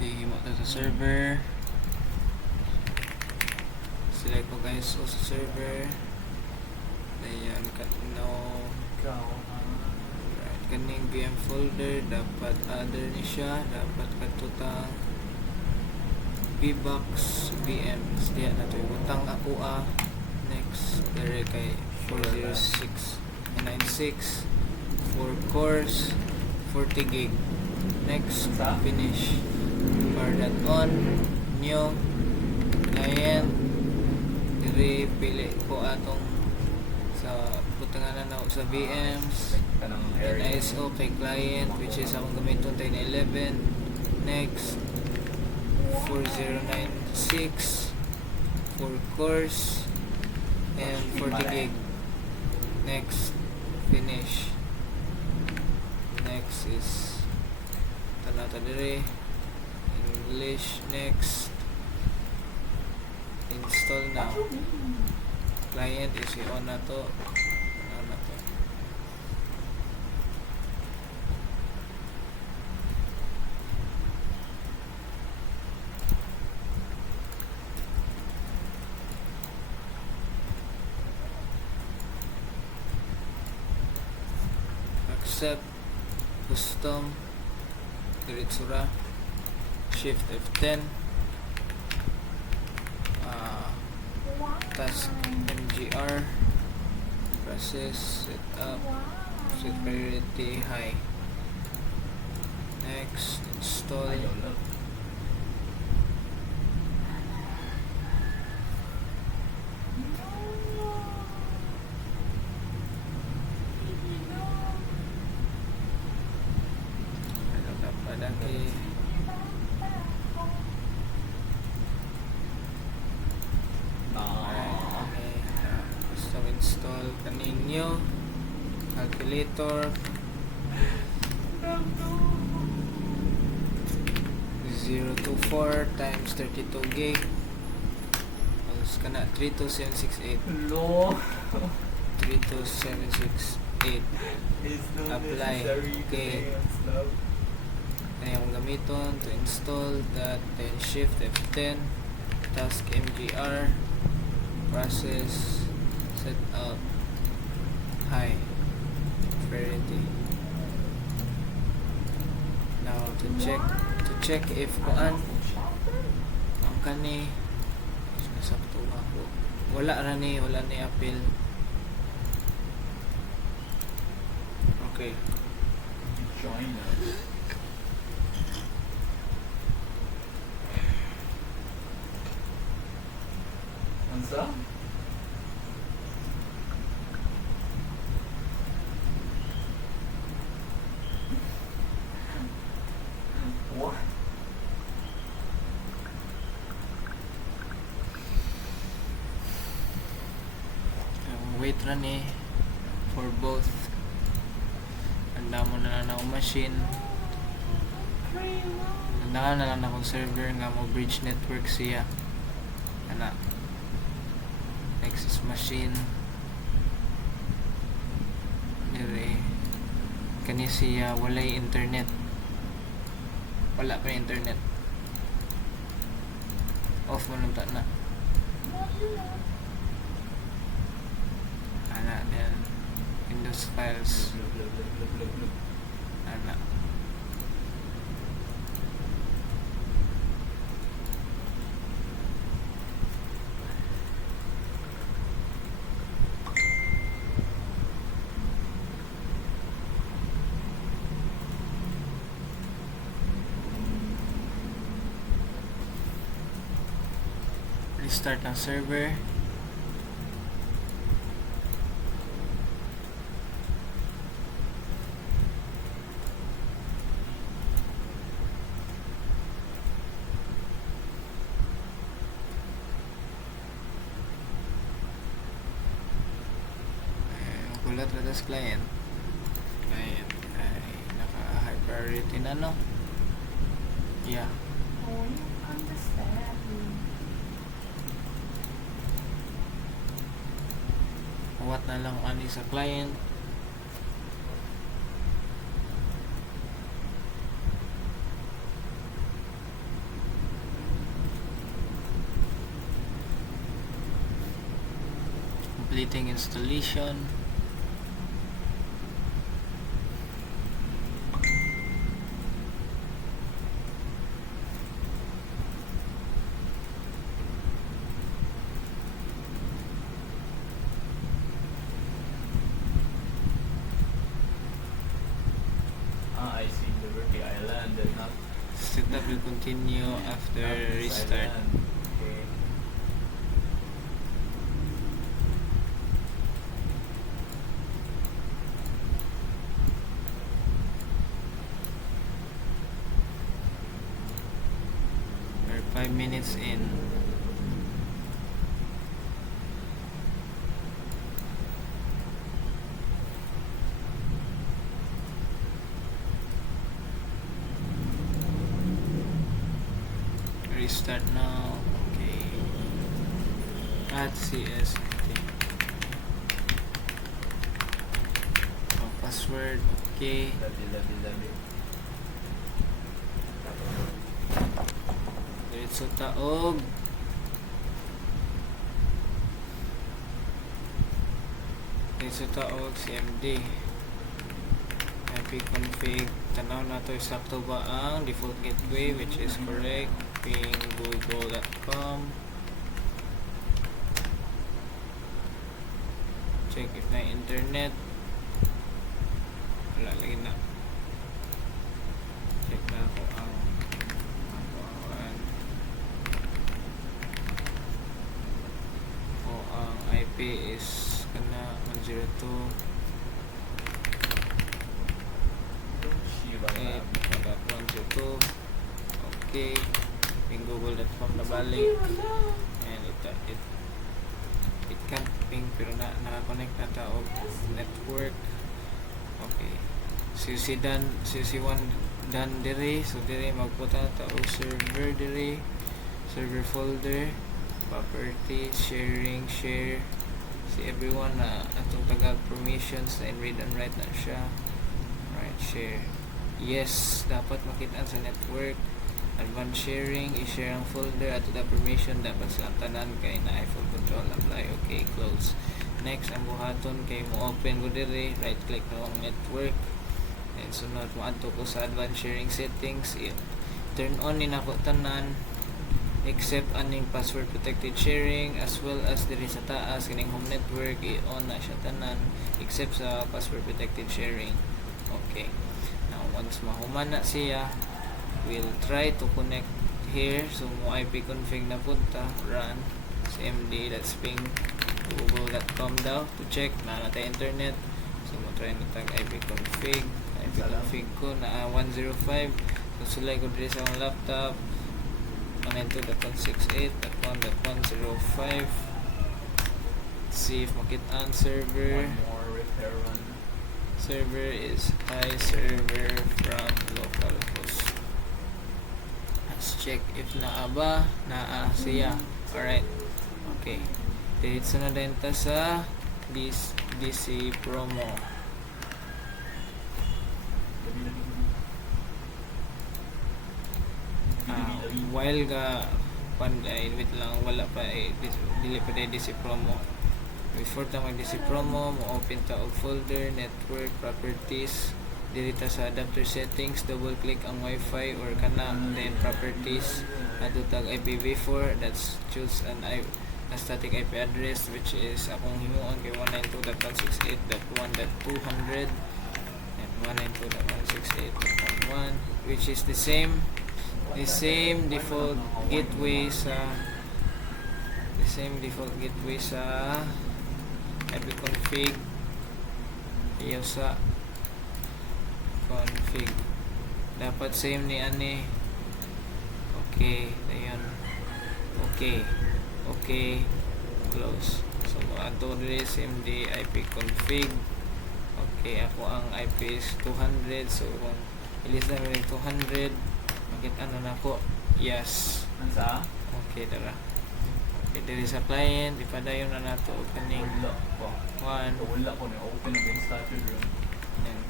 Himo ta sa server. Select ko guys o sa server. Ayan, no. Right, kaning VM folder dapat other ni siya, dapat katutang VBox VMs. Diyan na to butang ako next dire kay 40696 4 cores 40 gig. Next, finish. Power that on, new client. Dire pili ko atong sa butangan na sa VMs. And ISO kay client, which is akong gamiton 1011. Next, 4096 4 cores and 40 gig. Next, finish. Next is tanata dire English. Next, install now. Client is on na to. Accept, custom, diretsura, shift F10, task MGR, process, setup, set priority high. Next, install. Custom install kaninyo calculator 024 times 32 gig alas ka na 32768 No. 32768 apply. Okay, na yung gamiton to install that. Then shift F10, task MGR, process, set up high priority. Now to check if kuan ang kani sakto ako wala ni appeal. Okay, China. Ansa? What? wait run for both. Handa mo na lang akong machine, handa na lang akong server nga mo bridge network siya ana. Next is machine dire kani siya walay internet, wala pa internet, off mo lang ta na ana. Then Windows files ana. Restart ang server. Kulat ratas client ay naka high priority na no. Yeah, Oh, you understand. what na lang ani sa client. completing installation. I see Liberty Island and not Setup will continue after this restart. island. Okay. We're 5 minutes in. Restart now. Okay. Add CS. Okay. Password. Okay. Labi. Diretso taog. Diretso taog CMD. ipconfig. Tanaw na to sakto ba ang default gateway, which is correct. Ping google.com. Check if na internet. Wala lagi na. Check na ako ang ang IP is kana 102 Shiba 8.102. Okay. Ping google.com na balik. And it can ping pero naka-connect na tao network. Okay. CC1 done dire. So dire magpunta tao server dire. Server folder. Properties, sharing, share. Si everyone na atong tagag permissions na in read and write na siya. Right, share. Yes, dapat makitaan sa network. Advanced sharing, i-share ang folder at the permission dapat silang tanan kay na full control. Apply, okay, close. Next, ang buhaton kay mo open ko dire, right click na ang network. And sunod mo adto ko sa advanced sharing settings. Turn on ni nako tanan except aning password protected sharing as well as diri sa taas kining home network i-on na siya tanan except sa password protected sharing. Okay, now once mahuman na siya, we'll try to connect here. So mo ipconfig na punta, run cmd, that's ping google.com daw to check na natay internet. So mo try na tag ipconfig ko na 105. So sulay ko diri sa akong laptop 192.168.1.105. See if makitaan server. One more repair run. Server is hi server from localhost. Let's check if naa siya. Alright. Okay. Diretso na din ta sa DC promo. While wait lang, wala pa dili pa DC promo. Before ta mag DC promo, mo open ta og folder, network, properties, dili ta sa adapter settings, double click ang wifi or kana, then properties, ato tag IPv4, that's choose a static IP address which is akong himuon kay 192.168.1.200 and 192.168.1.1, which is the same default gateway sa ipconfig ayaw sa config dapat same ni ani. Okay, ayun. Okay, close. So ato diri cmd ipconfig. Okay, ako ang IP is 200, so kung ilis na rin 200 makita na nako. Yes. Ansa? Okay, dara. Okay, diri sa client, ipadayon na nato og kaning Wala ko. 1 Wala ko na open against started room. and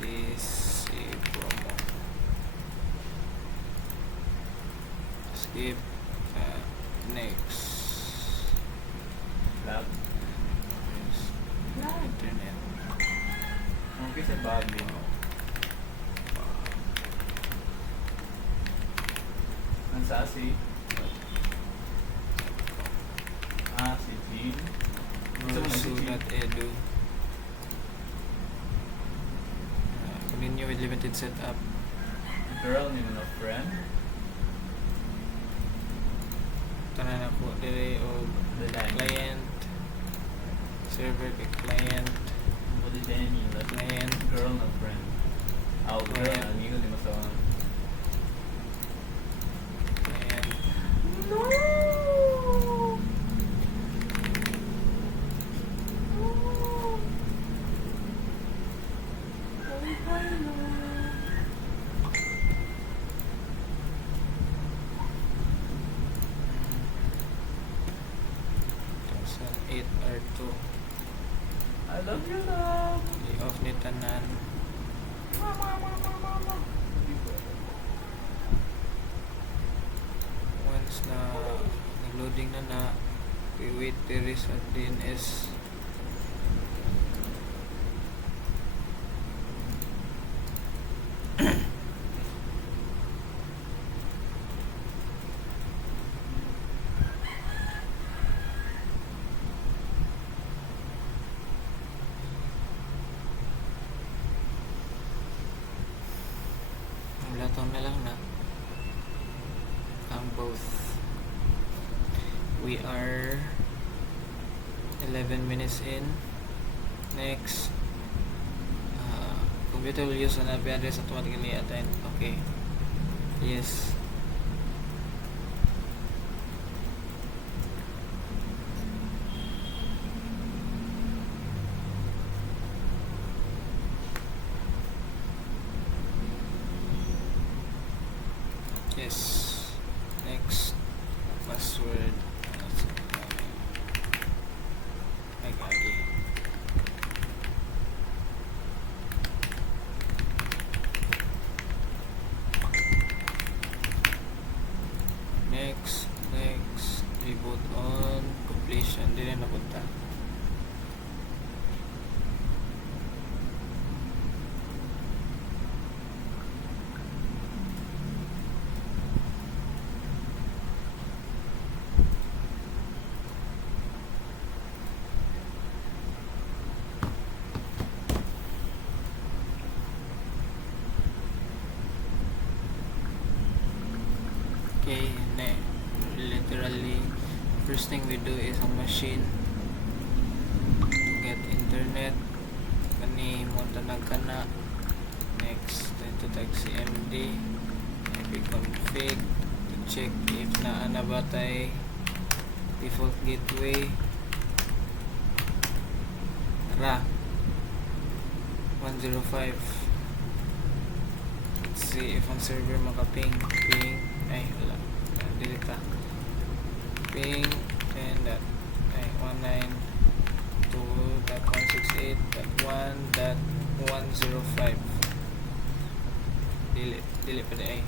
this promo. Skip. Next. Lab. Live. internet. Okay sa Bobby. Ang sasi. Si Jean. Gusto mo na si Jean? Rosu.edu. Continue with limited setup. Girl ni mo na friend. Tanan na po dire o The Danny. client. Server kay client. What the Danny? Client. Girl na friend. Girl Client. na. Hindi ko di masawa. Client. No! Hello. 2008 R2. I love you, love. Off ni tanan. Once na nag-loading na we wait there sa DNS. Latong na lang na ang both. We are 11 minutes in. Next, computer will use an IP address automatically attend. Okay. Yes. Yes. Next, password. Ay, gagi. Next, reboot on completion. Di rin napunta. Okay, literally first thing we do is on machine to get internet. Kani mo tanag kana. Next, ito tag cmd ipconfig to check if naa ba tay default gateway. Ra 105. Let's see if ang server makaping ay wala, delete ping 10 dot ay 192.168.1.105 delete pa ay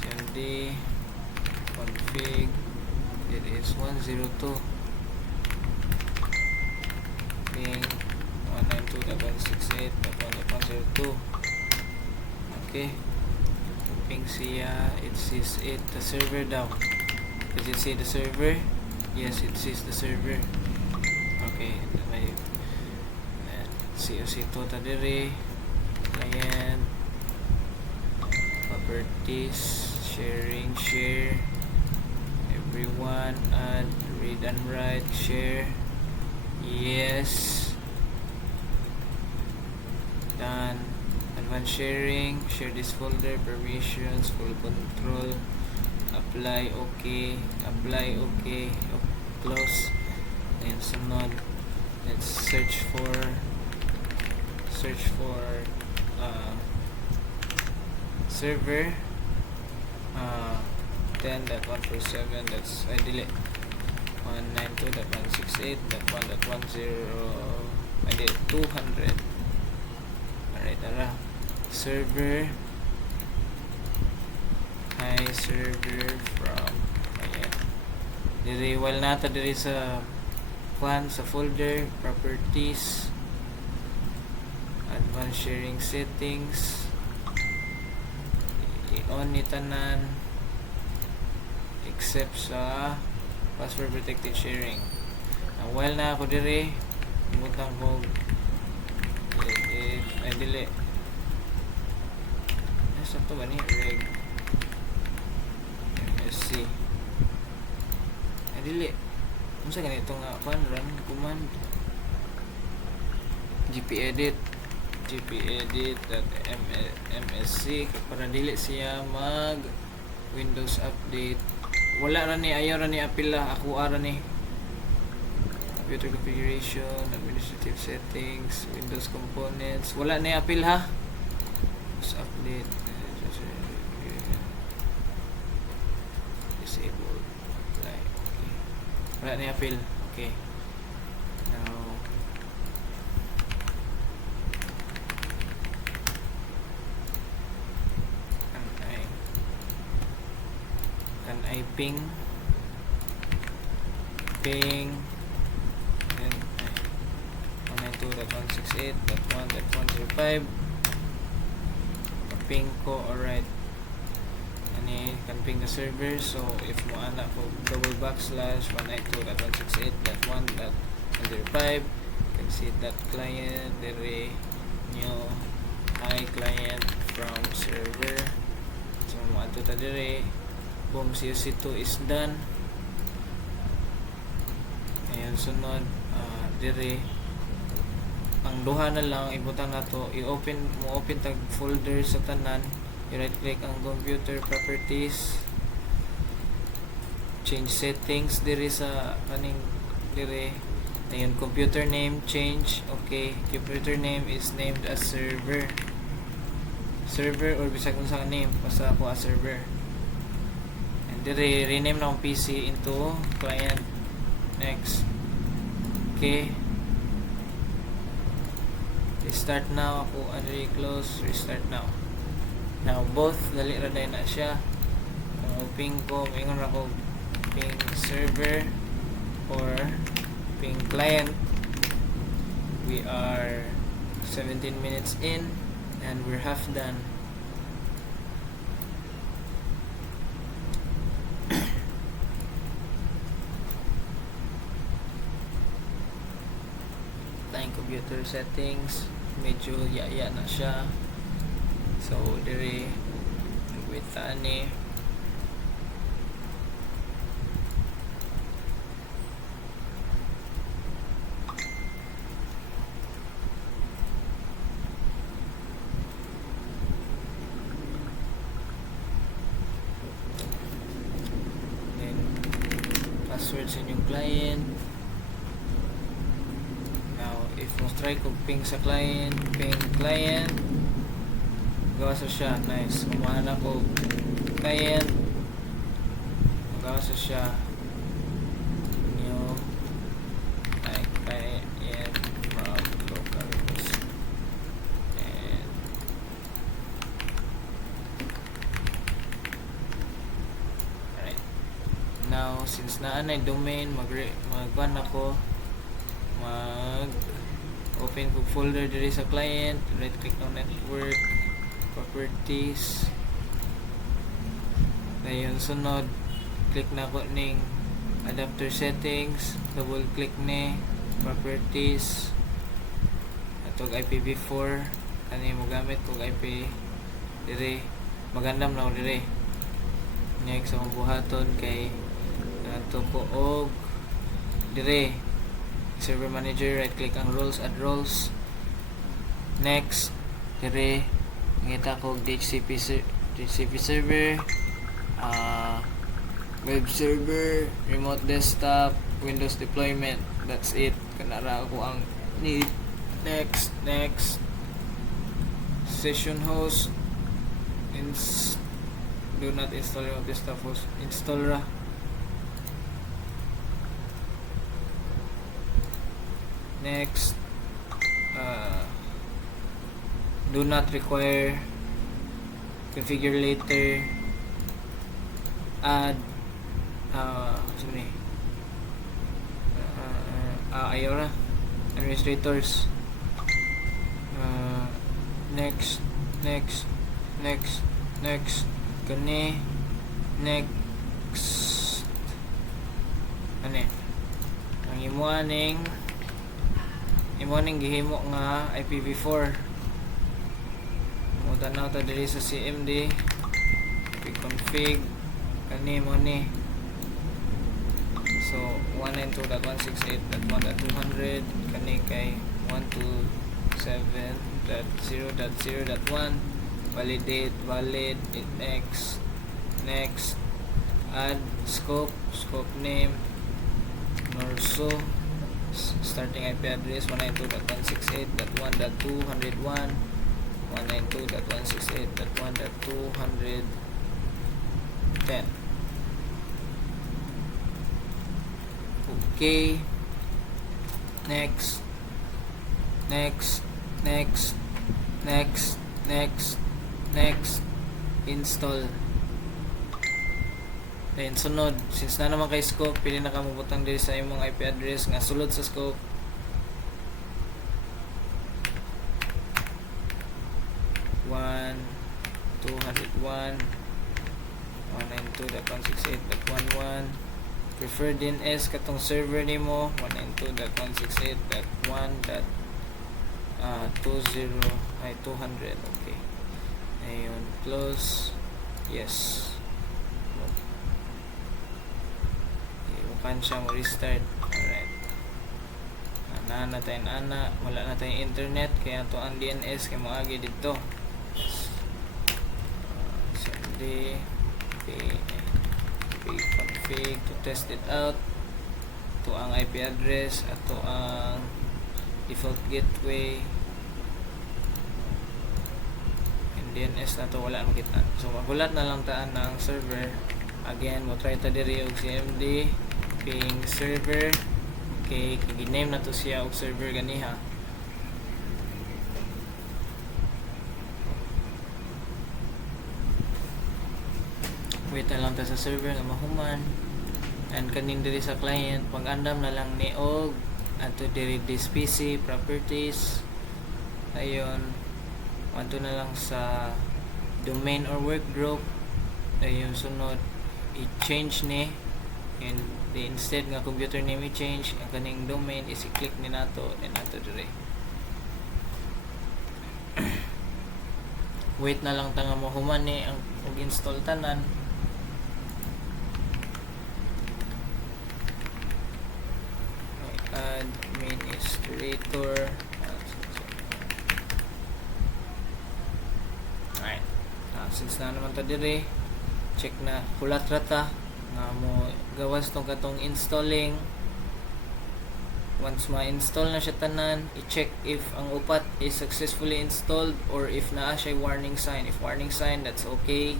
cmd config it is 102 ping 192.168.1.102. Okay, ping siya, it sees the server down. Does it see the server? Yes, it sees the server. Okay, may COC to ta dire, client, properties, sharing, share, everyone, add, read and write, share. Yes, done. Advanced sharing, share this folder, permissions, full control, apply, okay, close. And sunod, let's search for server 10.147. that's I delete 192.168.1.10. I did 200. Alright, tara. Server. Hi, server from. Ayan. Diri, while nata diri sa kuhan sa folder, properties, advanced sharing settings, i-on ni tanan except sa password protected sharing. While na ako dire, butang ko ay dili. Sa to ba ni reg MSC ay dili. Unsa ganito nga run command gpedit.msc para dili siya mag Windows update. Wala ra ni, ayaw ra ni apila, ako ara ni computer configuration, administrative settings, Windows components, wala ni apil ha. Windows update, disabled, like, okay. Wala ni apil, okay. Now can I ping and 192.168.1.105 ping ko. Alright, ani kan ping the server. So if mo ana ko double backslash 192.168.1.105, can see that client dire new hi client from server. So mo ato ta dire, boom, COC2 is done. Ayan, sunod dire ang duha na lang ibutang nato, i-open mo, open tag folder sa tanan, i-right click ang computer properties, change settings dire sa kaning dire. Ayun, computer name change, okay. Computer name is named as server or bisag unsa name, basta ako as server. And dire rename na ang PC into client. Next, okay. Restart now ako, close, restart now. Now both dali ra day na siya. Ping ko, ingon ra ko ping server or ping client. We are 17 minutes in and we're half done. Tayong computer settings, medyo yaya na siya. So dire wait ani then password sa inyong client. If mo try ko ping sa client, ping client, gawa sa siya, nice. Umahan ako client, gawa sa siya new like client from localhost. And alright, now since naanay domain, mag-run ako, open ko folder diri sa client, right click on network properties. Dayon sunod, click na ko ning adapter settings, double click ni properties atog IPv4 kani mo gamit kog IP diri, magandam na diri. Next ang buhaton kay ato ko og diri server manager, right click ang roles, add roles. Next dire ngita ko DHCP server, web server, remote desktop, Windows deployment. That's it, kanara ako ang need. Next session host, do not install remote desktop host, install ra. Next, do not require, configure later, add Ayora administrators. Next kani next ani ang imuaning gihimo nga IPv4 mo tanaw ta diri sa CMD config kani mo ni. So 192.168.1.200 kani kay 127.0.0.1 validate valid next add scope name Norso starting IP address 192.168.1.201 192.168.1.210. Okay, next install. Then sunod, since na naman kay scope, pili na kamubutang diri sa imong IP address nga sulod sa scope. One 192.168.11 preferred DNS katong server nimo 192.168.1.200 okay. Ayun, close. Yes. Iukan siya mo restart. Alright. Wala na tayong internet kaya to ang DNS kay mo agi dito. Send config to test it out. Ito ang IP address at ito ang default gateway. And DNS na to wala makita. So magulat na lang taan ng server. Again, mo try ta diri og CMD ping server. Okay, giname na to siya og server ganiha. Wait na lang ta sa server nga mahuman. And kaning diri sa client, pag-andam na lang ni og ato diri this PC properties. Ayun, wanto na lang sa domain or work group. Ayun, sunod i-change ni and instead nga computer name i-change ang kaning domain is i-click ni nato and ato diri. Wait na lang ta nga mahuman ni ang og-install tanan. Administrator. Alright. Since na naman ta dire, check na kulat rata nga mo gawas tong katong installing. Once ma-install na siya tanan, i-check if ang upat is successfully installed or if naa siya warning sign. If warning sign, that's okay.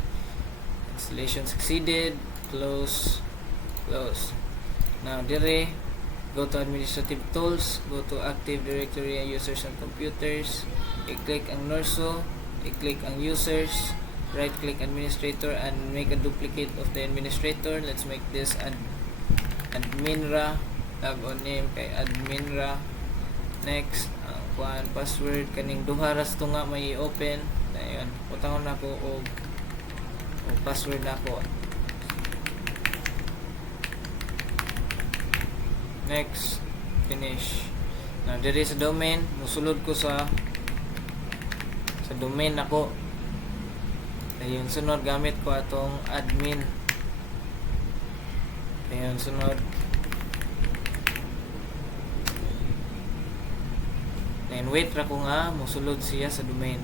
Installation succeeded. Close. Now dire, go to administrative tools, go to Active Directory and users and computers, i-click ang Norso, i-click ang users, right click administrator and make a duplicate of the administrator. Let's make this adminra, logon name kay adminra. Next, ang password kaning duharas to nga may i-open. Ayun, utangon na ko og password na ko. Next, finish. Now, diri sa domain, musulod ko sa domain nako. Ayun, sunod gamit ko atong admin. Ayun, sunod. And wait ra ko nga musulod siya sa domain.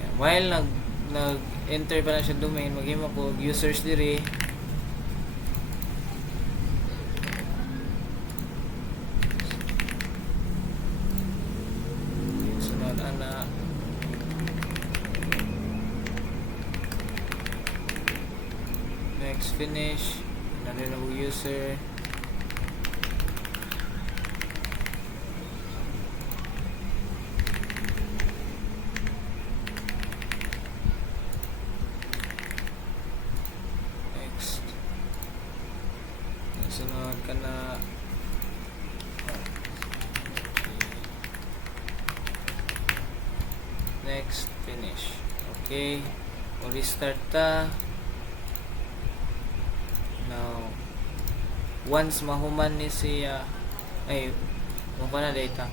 Ayan, while nag-enter pa na siya domain, maghimo ko users diri. Next, finish. Another no user. Next. Sunod. ka na next, finish. Okay, o restart ta. Now once mahuman ni siya ay mukha na data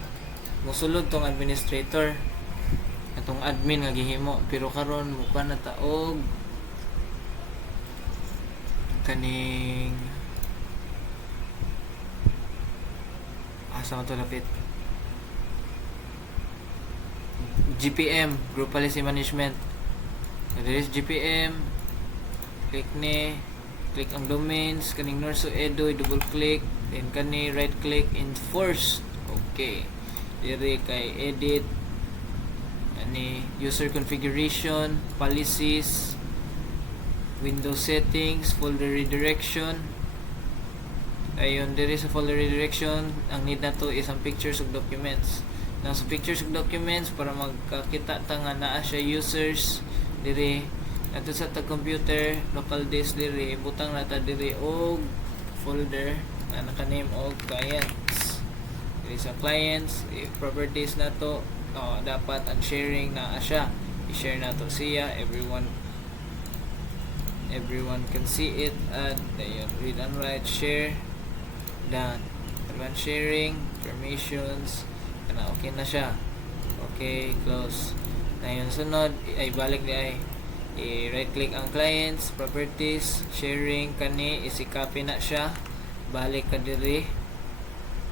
musulod tong administrator atong admin nga gihimo, pero karon mukha na taog kaning asa man to lapit GPM, Group Policy Management. There is GPM, click ang domains, kaning Norso Edo, double click, then kani right click, enforce. Okay, dire kay edit, ani user configuration, policies, Windows settings, folder redirection. Ayon, dire sa folder redirection, ang need na to is ang pictures of documents. Now sa pictures of documents, para magkakita ta nga naa siya users dire ato sa tag computer local disk dire, butang nata dire og folder na naka-name og clients. Dire sa clients, properties na to, dapat ang sharing na siya, i-share na to siya, everyone can see it, at ayun, read and write, share, done. Advanced sharing, permissions, na okay na siya. Okay, close. Na yung sunod ay balik di ay i-right click ang clients, properties, sharing kani, isi-copy na siya, balik ka diri,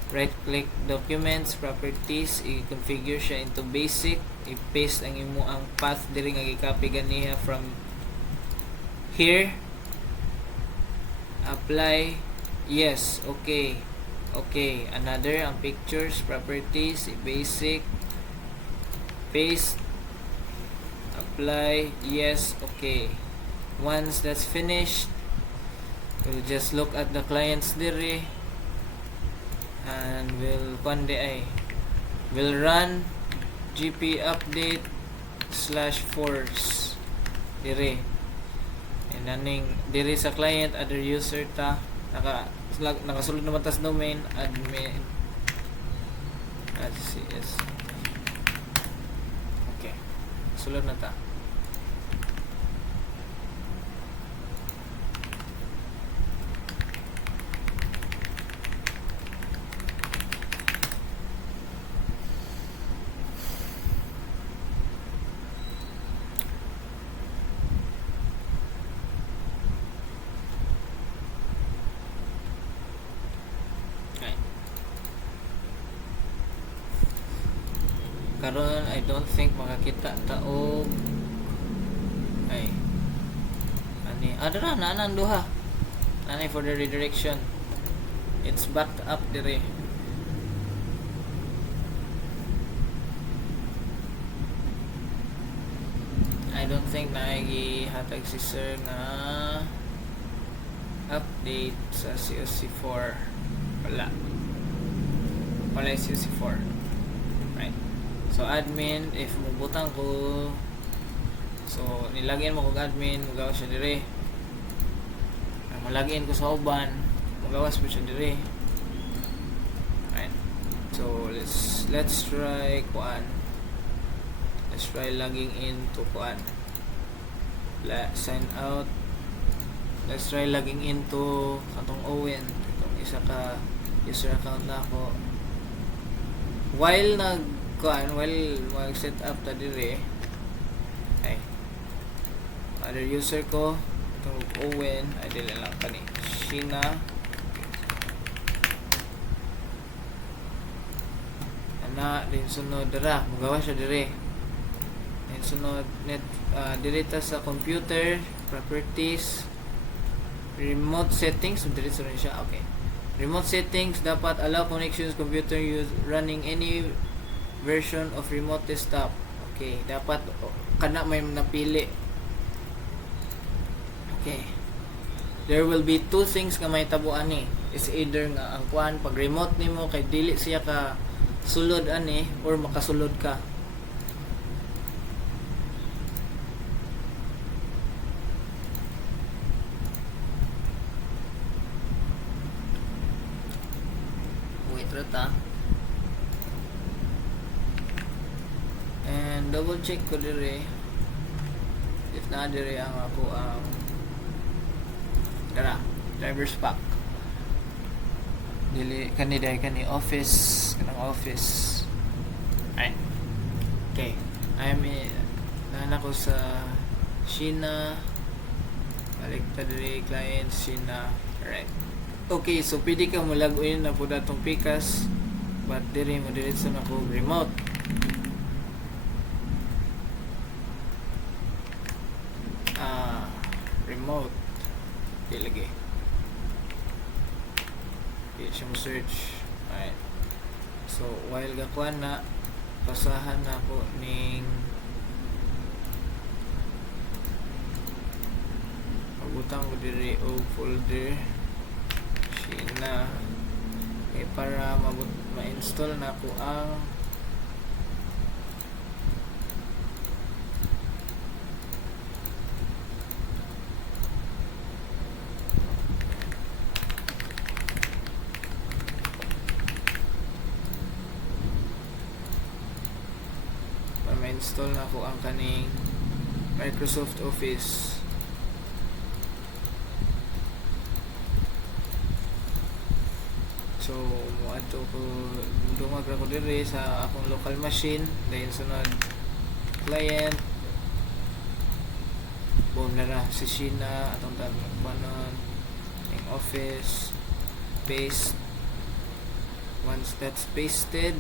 right click documents, properties, i-configure siya into basic, i-paste ang imo ang path diri nga gi-copy ganiha from here, apply, yes, okay. Okay, another ang pictures, properties, basic, paste, apply, yes, okay. Once that's finished, we'll just look at the clients dire and we'll run gp update /force dire, and naning dire sa client other user ta nakasulod naman tas domain admin @cs. Okay, sulod na ta. Karon I don't think makakita taog ay ani adara na nang duha ani for the redirection, it's backed up dire. I don't think na gihatag si sir nga update sa COC4, wala yung COC4, right? So admin, if mubutang ko, so nilagyan mo kog admin, magawa siya dire. Malagyan ko sa uban, magawas po siya dire. Right. So let's try kuan. Let's try logging in to kuan. Sign out. Let's try logging into katong Owen, itong isa ka user account na ako. While mag-set up ta dire ay other user ko itong Owen ay dili lang kani Sheena ana din sunod dira magawa siya dire din sunod net dire ta sa computer properties remote settings dire sunod siya. Okay, remote settings, dapat allow connections computer use running any version of remote desktop. Okay, dapat kana may napili. Okay, there will be two things nga may tabuan ni, is either nga ang kuan pag remote nimo kay dili siya ka sulod ani or makasulod ka. trata. And double check ko dire if na dire ang ako ang driver's pack. Dili kani office kanang office. Ay. Okay. Nana ko sa Sheena. Baliktad dire client Sheena. Alright. Okay, so pwede ka mulaguin na po datong pikas, but dire mo diretso na ko remote. Remote. Di lagi. Di siya mo search. Alright. So, while gakuan na, pasahan na ko ning magbutang ko diri o folder Sheena para ma-install na ko ang ma-install na ko ang kaning Microsoft Office. So, ato ko dumag ra ko diri sa akong local machine, dayon sunod client boom na ra si Sheena atong tanon yung office paste. Once that's pasted,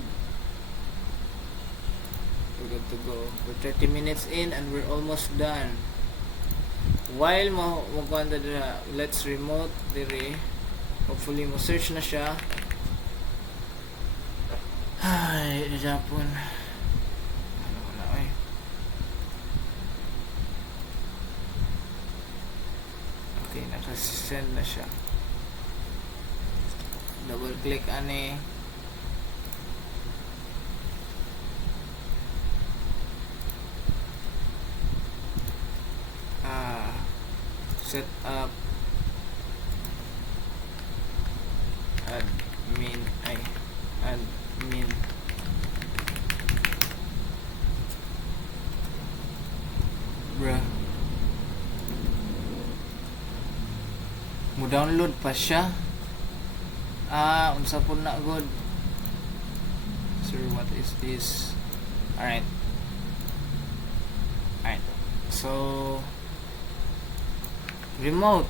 we're good to go. We're 30 minutes in and we're almost done. While mo kuanda dira, let's remote diri. Hopefully mo search na siya. Ay, na Japon. Ano wala eh. Okay, nakasend na siya. Double click ani. Set up admin bruh, mo download pa siya. Unsa po na god. Sir, what is this? Alright, so remote.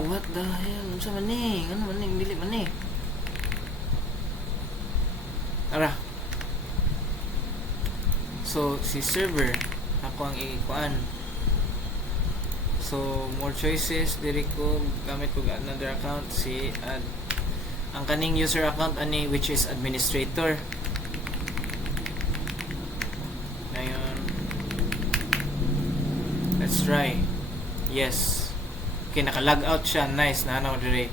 What the hell? Unsa man ni? Ano man ni? Dili man ni. Ara. So, si server ako ang ikuan. So, more choices diri ko gamit ko another account si ang kaning user account ani which is administrator. Ngayon, let's try. Yes. Okay, naka-log out siya. Nice, nanaw diri.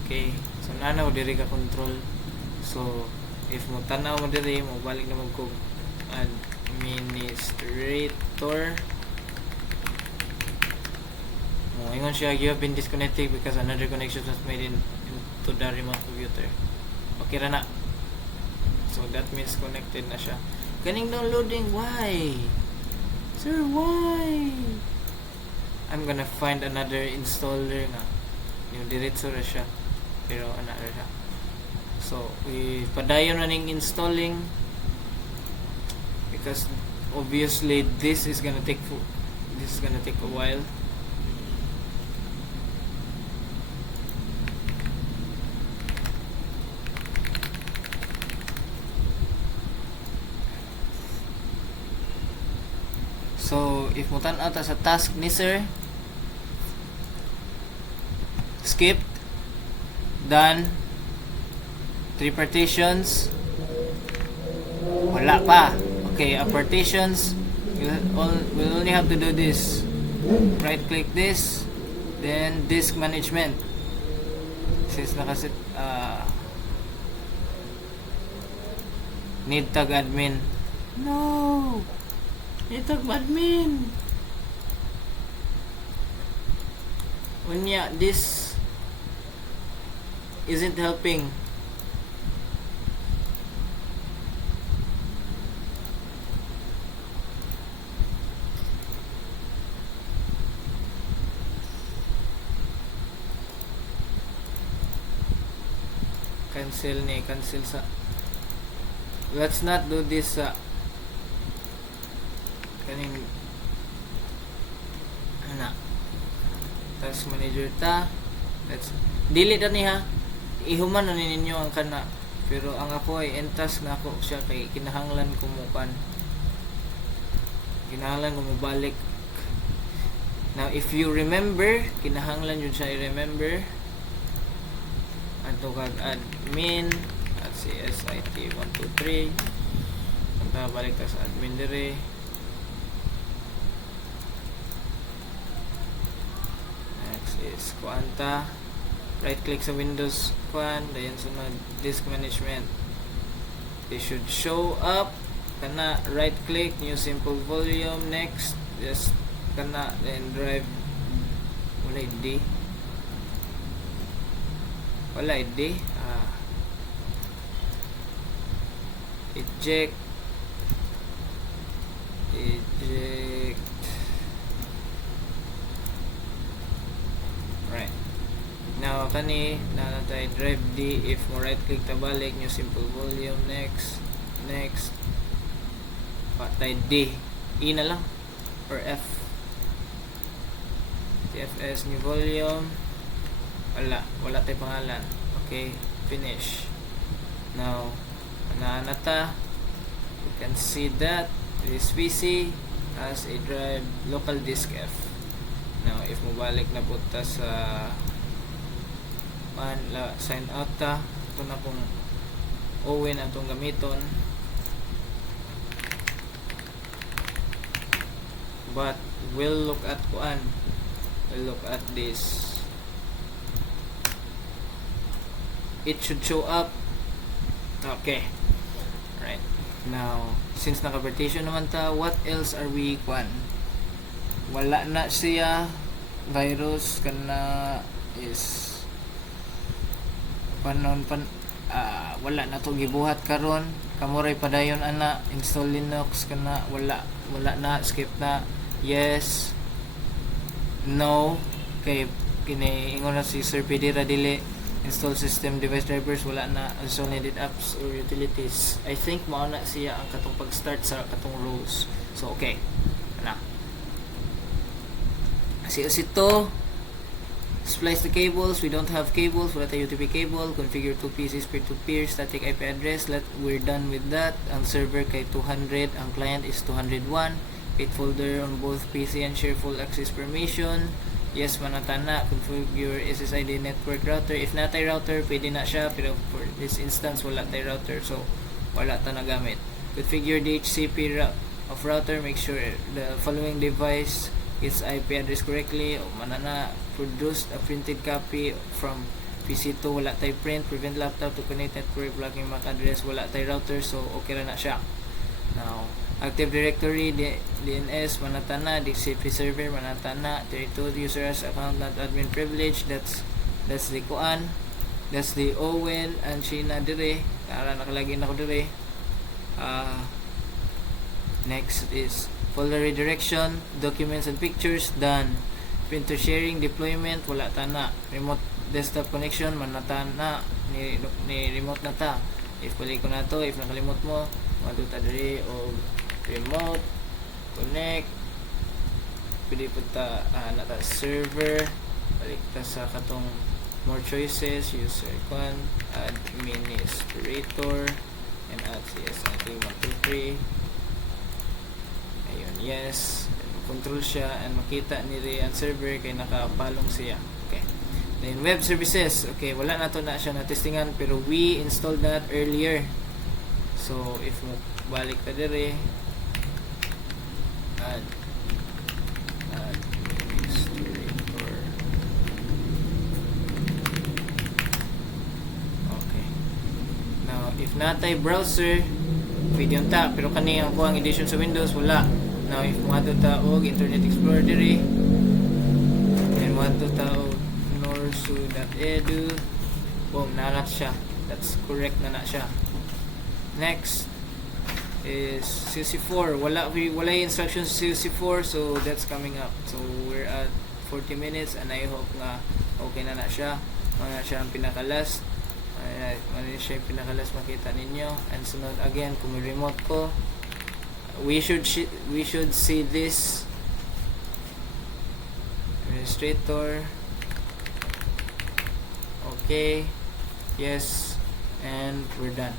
Okay, so nanaw diri ka control. So, if mo tanaw mo diri, mo balik na mo kog administrator. Ingon siya, you have been disconnected because another connection was made into the remote computer. Okay ra na. So, that means connected na siya. Kaning downloading, why? Sir, why? I'm gonna find another installer nga. Yung diretso ra siya. Pero ana ra siya. So, padayon na ning installing because obviously this is gonna take a while. So, if mo tan-aw ta sa task ni sir, skip, done, 3 partitions, wala pa. Okay, partitions, we'll only have to do this. Right click this, then disk management. Since nakasit, need tag admin. No! Need tag admin. Unya, this isn't helping. Cancel sa, let's not do this sa kaning ana task manager ta. Let's delete ani ha, ihuman na ninyo ang kana, pero ang ako ay end task na ako siya kay kinahanglan ko mo balik. Now if you remember, kinahanglan yun siya i-remember. Ato kag admin at CSIT123. Punta balik ta sa admin dire. Next is Quanta. Right click sa Windows kuan, dayon sunod disk management. They should show up kana, right click, new simple volume. Next just kana, then drive wala ID. Eject right now kani na natay drive D. If mo right click ta balik, new simple volume. Next patay D, E na lang or F. TFS new volume, wala tay pangalan. Okay, finish. Now nata, you can see that this PC has a drive local disk F. Now if mo balik na punta sa sign out ta, ito na kung Owen atong gamiton, but we'll look at this. It should show up. Okay, right now since naka-vertation naman ta, what else are we wala na siya virus kana is wala na to gibuhat karon. Kamuray padayon ana, install Linux kana, wala na, skip na. Yes, no, kay kini ingon na si Sir Pedira dili install system device drivers, wala na, install needed apps or utilities. I think mao na siya ang katong pag-start sa katong rows. So okay na, ito splice the cables. We don't have cables, wala tayo UTP cable. Configure 2 PCs peer-to-peer, static IP address. We're done with that. Ang server kay 200, ang client is 201. Create folder on both PC and share full access permission. Yes, manatana. Configure SSID network router. If natay router, pwede na siya, pero for this instance wala tay router, so wala ta na gamit. Configure DHCP of router. Make sure the following device its IP address correctly. O manana, produced a printed copy from PC2, wala tay print. Prevent laptop to connect network blocking MAC address, wala tay router, so okay na siya. Now Active Directory, DNS, manatana. DHCP server, manatana. 32 users account not admin privilege. That's the kuan. That's the Owen and Sheena dire. Kara nakalagin ako dire. Next is folder redirection, documents and pictures, done. Printer sharing, deployment, wala tana. Remote desktop connection, manatana. Ni remote na ta. If balik ko na to, if nakalimot mo, matuta dire o remote connect, pwede po ta nata server, balik ta sa katong more choices, user administrator, and add CSIT123. Ayun, yes, control siya and makita ni ang server kay nakapalong siya. Okay, then web services. Okay, wala na to na siya na testingan, pero we installed that earlier. So if mo balik ka dire, add administrator. Okay, now if natay browser, pwede yung ta, pero kani ang kuhang edition sa Windows, wala. Now if mo ato ta og Internet Explorer dire, and mo ato ta og norsu.edu, Boom, nanak siya. That's correct na siya. Next is CC4. Wala yung instructions sa CC4, so that's coming up. So we're at 40 minutes and I hope nga okay na siya. Siya ang pinaka-last. Siya yung pinaka-last makita ninyo. And sunod again, kung may remote ko, we should see this. Administrator. Okay. Yes. And we're done.